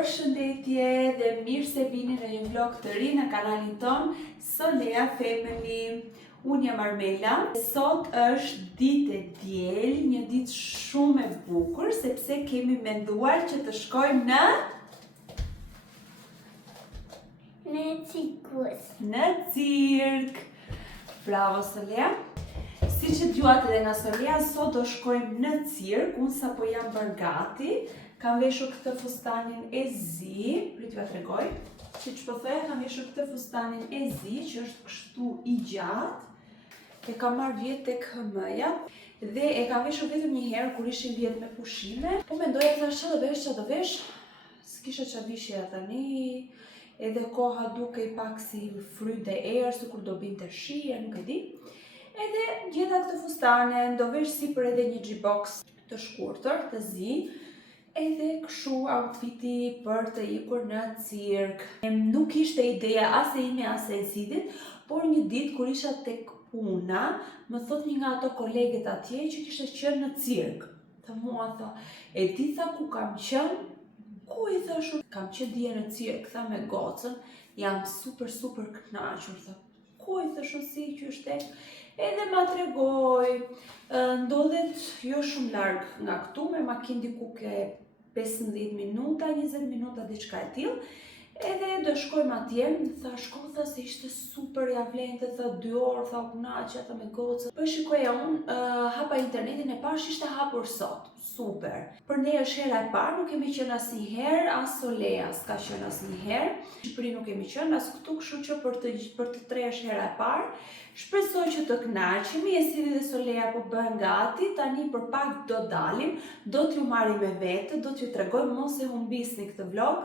Përshëndetje dhe mirë se vini në një vlog të ri në kanalin ton Solea Family. Unë jam Armela. Sot është ditë e diel, një ditë shumë e bukur sepse kemi menduar që të shkojmë në cirk. Bravo Solea. Si që djuat edhe nga Solea, sot do shkojmë në cirk. Unë sa po jam bërë gati. Kam veshur këtë fustanin e zi, prit t'ju tregoj. Si që po thoja, kam veshur këtë fustanin e zi, që është kështu i gjatë. E kam marrë vjetë tek HM-ja. Dhe e kam veshur vetëm një herë kur ishim vjetë me pushime. Po mendoja thasha që do vesh, s'kisha qa vishja tani. Edhe koha duke i pak si fryte erë, si kur do binte shi, nuk e di. Edhe gjeta këtë fustanen, do vesh si për edhe një G-box të shkurtër, të zi. Edhe këshu outfiti për të ikur në cirk. Nuk ishte ideja as e ime as e Zidit, por një ditë kur isha tek puna, më thot një nga ato koleget atje që kishte qenë në cirk. Tha mua, tha, e di tha ku kam qenë? Ku i thashur? Kam qenë dje në cirk, tha me gocën, jam super kënaqur, tha. Ku i thashur si që është? Edhe ma tregoj, ndodhet jo shumë larg nga këtu, me makinë diku ke 15 minuta, 20 minuta, diçka e tillë. Edhe do shkojmë atje, tha shko, tha se ishte super, ja vlente, tha 2 orë, tha knaqja, tha me gocën. Po shikoja unë, hapa internetin e pash ishte hapur sot, super. Për ne është hera e parë, nuk kemi qenë asnjëherë, as Solea s'ka qenë asnjëherë. Në Shqipëri nuk kemi qenë as këtu, kështu që për të tre është hera e parë. Shpresoj që të kënaqemi, e Sidi dhe Solea po bëhen gati, tani për pak do dalim, do t'ju marrim me vete, do t'ju tregoj, mos e humbisni këtë vlog.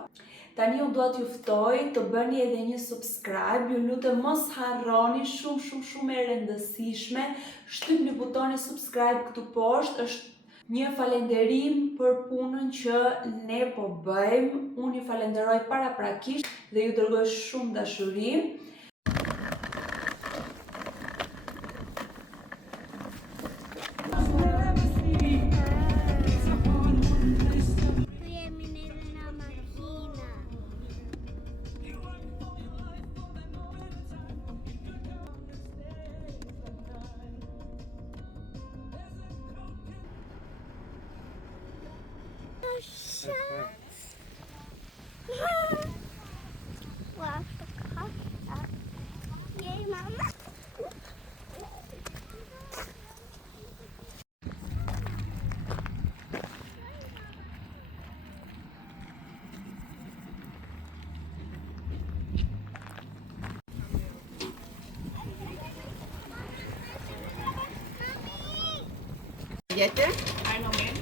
Tani unë dua t'ju ftoj të bëni edhe një subscribe, ju lutem mos harroni, shumë e rëndësishme. Shtypni butonin subscribe këtu poshtë, është një falenderim për punën që ne po bëjmë. Unë ju falenderoj paraprakisht dhe ju dërgoj shumë dashuri. Jette? Einen Moment.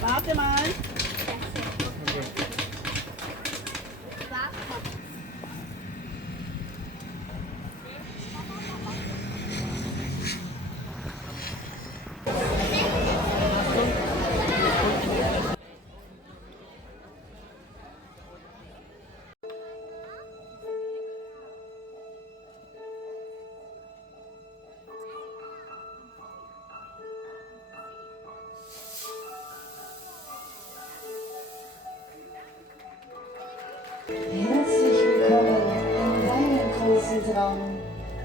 Warte mal. Herzlich willkommen in deinem großen Traum.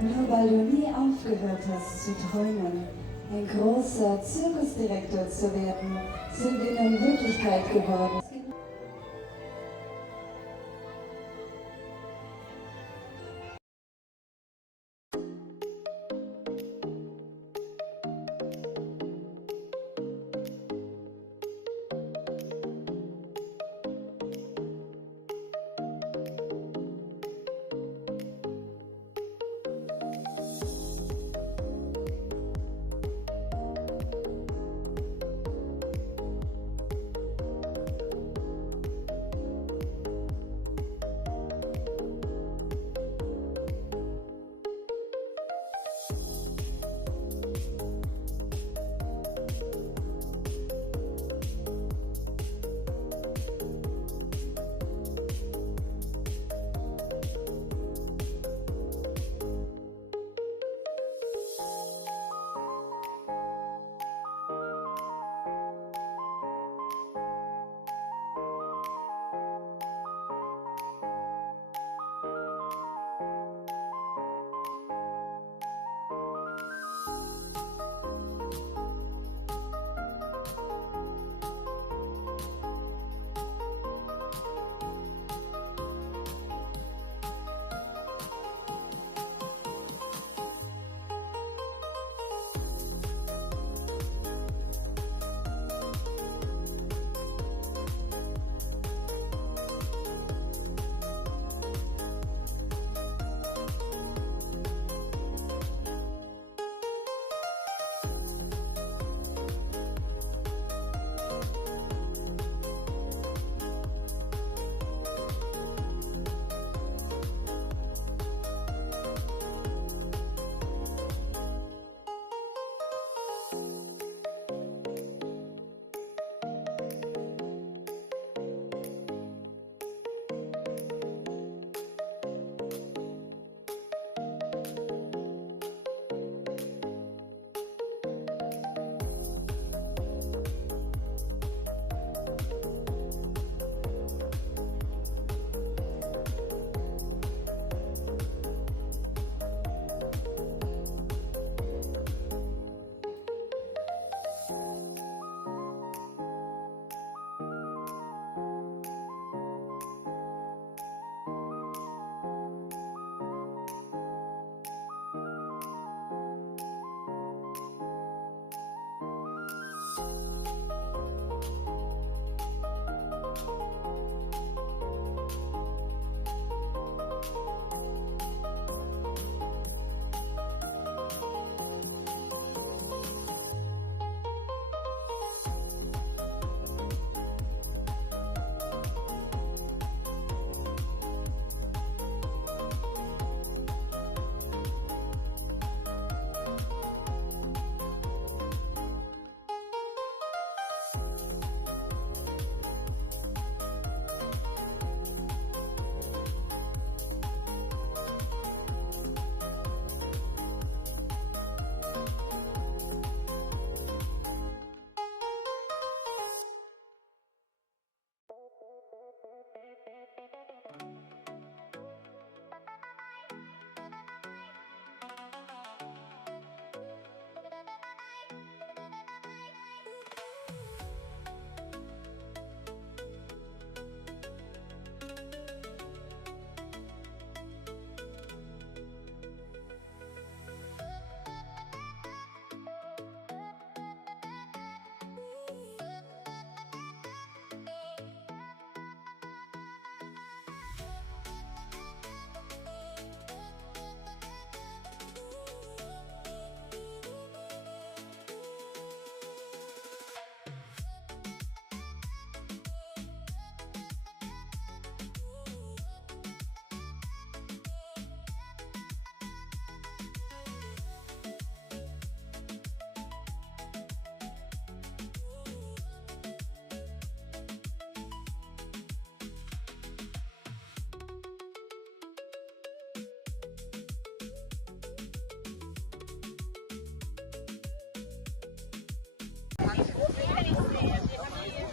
Nur weil du nie aufgehört hast zu träumen, ein großer Zirkusdirektor zu werden, sind wir nun Wirklichkeit geworden.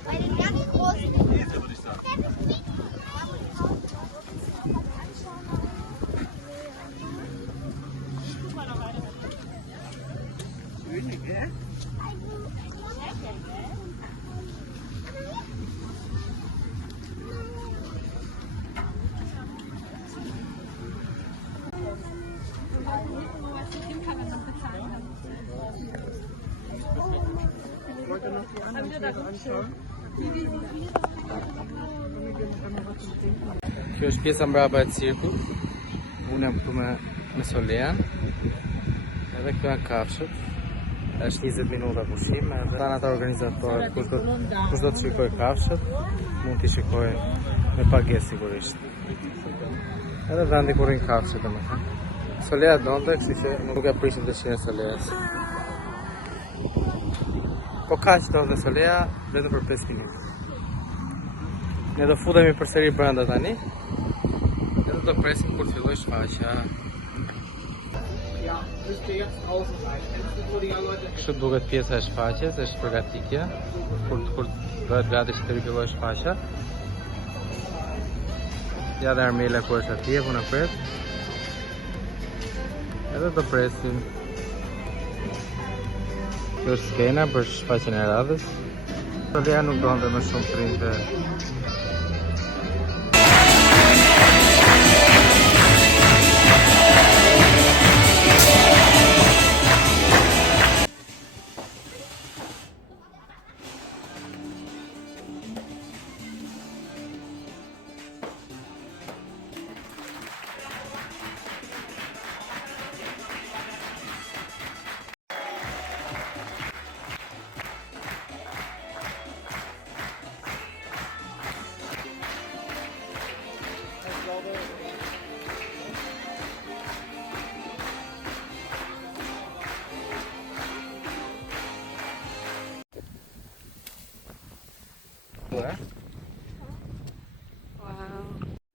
Bei den ganz großen. Kjo është pjesa mbrapa e cirkut. Unë jam këtu me Solean. Edhe këtu janë kafshët. Është 20 minuta pushim. Edhe ata organizatorët, kush do të shikojë kafshët, mund t'i shikojë me pagesë sigurisht. Edhe vendi ku rrin kafshët, domethënë. Solea donte, kështu që nuk e prishim dëshirën e Soleas. Po kaq donte Solea, vetëm për 5 minuta. Ne do futemi përsëri brenda tani. Edhe do presim kur filloj shfaqja. Kështu duket pjesa e shfaqjes, është përgatitja. Kur bëhet gati që të rifilloj shfaqja. Ja dhe Armela ku është atje, ku na pret. Edhe do presim. Kjo është skena për shfaqjen e radhës. Solea nuk donte më shumë të rinte.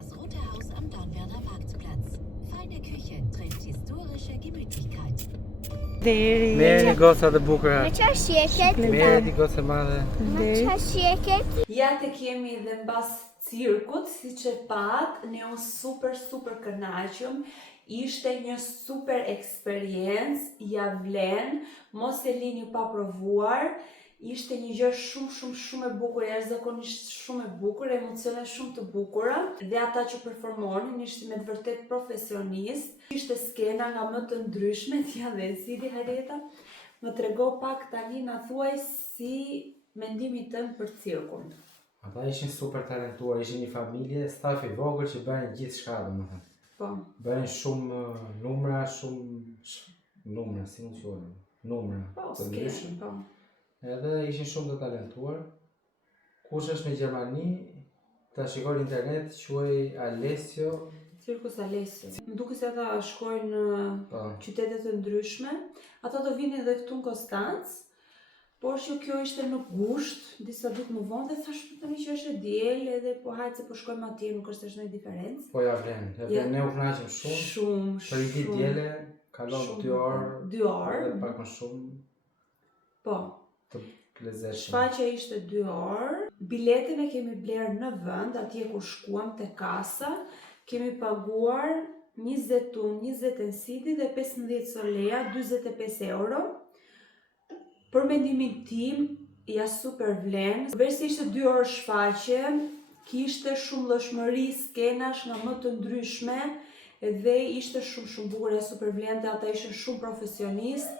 Das Rote Haus am Dornbirner Marktplatz. Feine Küche trifft historische Gemütlichkeit. Merrni goca të bukura. Me qa shjeket? Merrni goca madhe. Me qa shjeket? Ja të kemi dhe mbas cirkut, si që pat, ne u super kënaqëm, ishte një super eksperiencë, ja vlen, mos e lini pa provuar, ishte një gjë shumë e bukur, jashtëzakonisht shumë e bukur, emocione shumë të bukura, dhe ata që performonin ishte me të vërtet profesionist, ishte skena nga më të ndryshme, t'ja dhe si di hajreta, Më trego pak tani na thuaj si mendimi tënd për cirkun. Ata ishin super talentuar, ishin një familje, staf i vogël që bënin gjithçka, domethënë. Po. Bënin shumë numra, numra, si mund të quhen? Numra Po, të ndryshme. po. Edhe ishin shumë të talentuar. Kush është në Gjermani, ta shikoj në internet, quhej Alessio. Cirkus Alessio. Më duket se ata shkojnë në Po. qytete të ndryshme. Ata do vinë edhe këtu në Konstancë. Por që kjo ishte në gusht, disa ditë më vonë, dhe thash tani që është e diel, edhe po hajtë se po shkojmë atje, nuk është ndonjë diferencë. Po ja vlen, ne u kënaqëm shumë. Shumë. Për i ditë diele, kalon 2 orë. 2 orë. Edhe pak më shumë. Po. Të lezetshme. Shfaqja ishte 2 orë. Biletën e kemi blerë në vend, atje ku shkuam te kasa. Kemi paguar 20 tun, 20 ensiti dhe 15 soleja, 45 euro. Për mendimin tim, ja super vlen. Përveçse ishte 2 orë shfaqje, kishte shumë llojshmëri, skenash nga më të ndryshme dhe ishte shumë bukur, ja super vlente, ata ishin shumë profesionistë.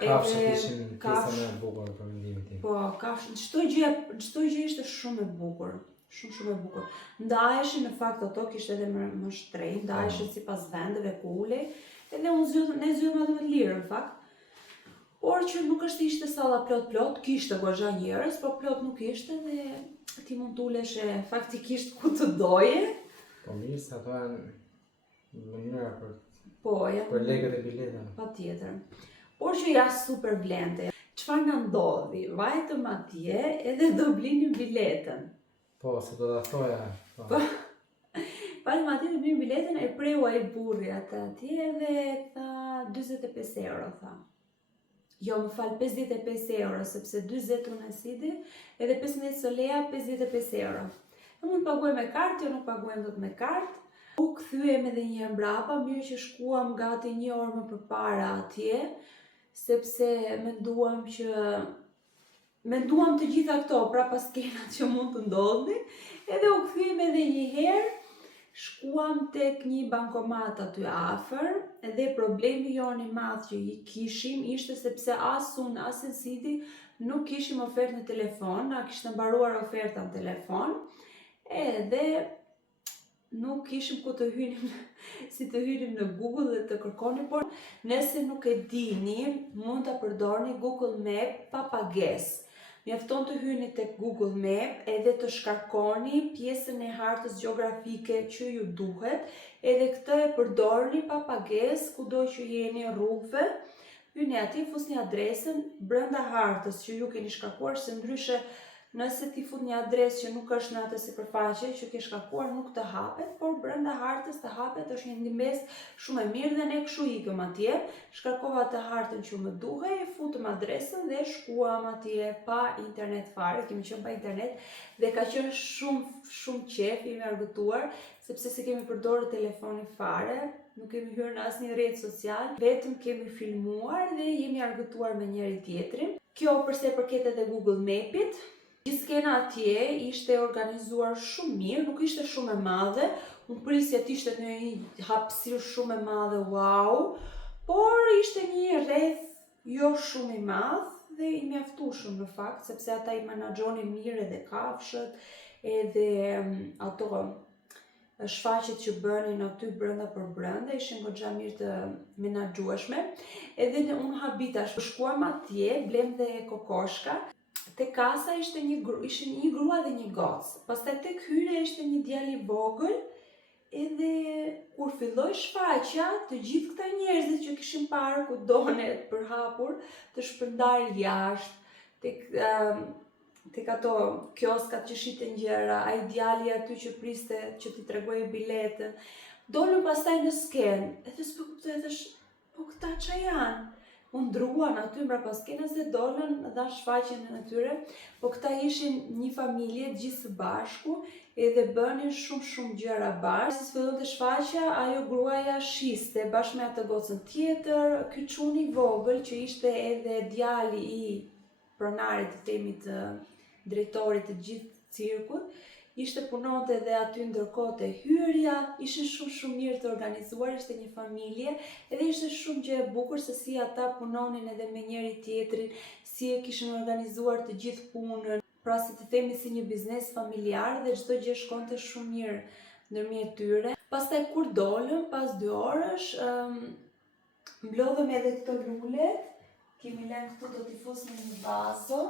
Kafshët ishin pjesa më e bukur për mendimin tim. Po, kafshët, çdo gjë ishte shumë e bukur. Shumë e bukur. Ndaheshin në fakt ato kishte edhe më shtrenjtë, ndaheshin sipas vendeve ku ulej, edhe ne zgjodhëm atë më të lirë në fakt. Por që nuk është ishte salla plot, kishte goxha njerëz, por plot nuk ishte dhe ti mund t'ulesh faktikisht ku të doje. Po mirë, se ato janë mënyra për lekët e biletave. Patjetër. Por që ja super vlente. Çfarë na ndodhi? Vajtëm atje edhe do blinim biletën. Po, se do ta thoja. Po. Vajtëm atje do blinim biletën, e preu ai burri atë atje dhe tha 45 euro tha. Jo, më fal, 55 euro, sepse 20 unë sidi, edhe 15 soleja, 55 euro. Në mund paguaj me kartë, jo nuk paguajmë dot me kartë. U kthyem edhe një herë mbrapa, mirë që shkuam gati 1 orë më përpara atje, sepse menduam të gjitha këto, pra pas skenat që mund të ndodhin, edhe u kthyem edhe një herë. Shkuam tek një bankomat aty afër, edhe problemi jonë i madh që i kishim ishte sepse as unë as Ensiti nuk kishim ofertë në telefon, na kishte mbaruar oferta në telefon, edhe nuk kishim ku të hynim, si të hynim në Google dhe të kërkonim, por nëse nuk e dini, mund ta përdorni Google Map pa pagesë. Mjafton të hyni tek Google Map edhe të shkarkoni pjesën e hartës gjeografike që ju duhet, edhe këtë e përdorni pa pagesë kudo që jeni rrugëve. Hyni atje, fusni adresën brenda hartës që ju keni shkarkuar, se ndryshe nëse ti fut një adresë që nuk është në atë sipërfaqe që ke shkarkuar, nuk të hapet, por brenda hartës të hapet, është një ndihmës shumë e mirë dhe ne kështu ikëm atje, shkarkova atë hartën që më duhej, futëm adresën dhe shkuam atje pa internet fare, kemi qenë pa internet dhe ka qenë shumë qef, jemi argëtuar, sepse se kemi përdorur telefonin fare, nuk kemi hyrë në asnjë rrjet social, vetëm kemi filmuar dhe jemi argëtuar me njëri tjetrin. Kjo përse përket edhe Google Mapit. Gjithë skena atje ishte organizuar shumë mirë, nuk ishte shumë e madhe, unë prisja të ishte një hapësirë shumë e madhe, wow, por ishte një rreth jo shumë i madh dhe i mjaftueshëm në fakt, sepse ata i menaxhonin mirë edhe kafshët, edhe ato shfaqjet që bënin aty brenda për brenda, ishin goxha mirë të menaxhueshme, edhe unë habitash, shkuam atje, blem dhe kokoshka. Te kasa ishin një grua dhe një gocë. Pastaj tek hyrja ishte një djalë i vogël, edhe kur filloi shfaqja, të gjithë këta njerëzit që kishin parë ku donet për hapur, të shpërndarë jashtë, tek ato kioskat që shiten gjëra, ai djali aty që priste që t'i tregoje biletën. Dolën pastaj në skenë, edhe s'po kuptoj, thash, po këta ç'a janë? U ndruan aty mbrapa skenës dhe dolën dha shfaqjen e tyre, po këta ishin një familje gjithë së bashku edhe bënin shumë gjëra bashkë. Si fillonte shfaqja, ajo gruaja shiste bashkë me atë gocën tjetër, ky çuni i vogël që ishte edhe djali i pronarit të themi të drejtorit të gjithë cirkut, ishte punonte edhe aty ndërkohë e hyrja, ishte shumë mirë të organizuar, ishte një familje, edhe ishte shumë gjë e bukur se si ata punonin edhe me njëri tjetrin, si e kishin organizuar të gjithë punën, pra si të themi si një biznes familjar dhe çdo gjë shkonte shumë mirë ndërmjet tyre. Pastaj kur dolëm, pas 2 orësh, mblodhëm edhe këto lulet, kemi lënë këtu do t'i fusnim në një vazo,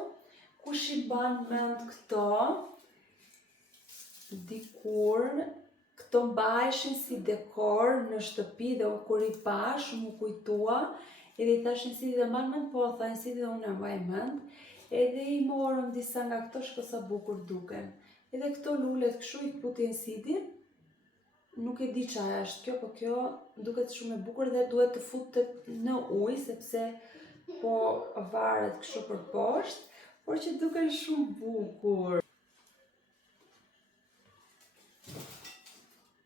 kush i ban mend këto, dikur, këto mbaheshin si dekor në shtëpi dhe kur i pash, mu kujtua, edhe i thashin si dhe mban mend, po thajnë si dhe unë e mbaj mend, edhe i morëm disa nga këto shko sa bukur duken. Edhe këto lulet këshu i kputin sidi, nuk e di çfarë është kjo, po kjo duket shumë e bukur dhe duhet të futet në ujë sepse po varet kështu për poshtë, por që duken shumë bukur.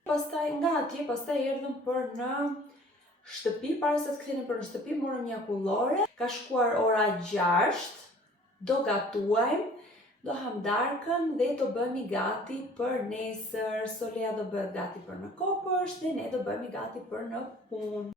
Pastaj nga atje, pastaj erdhëm për në shtëpi, para se të kthehemi për në shtëpi, morëm një akullore, ka shkuar ora 6, do gatuajmë, do ham darkën dhe do bëhemi gati për nesër. Solea do bëhet gati për në kopësht dhe ne do bëhemi gati për në punë.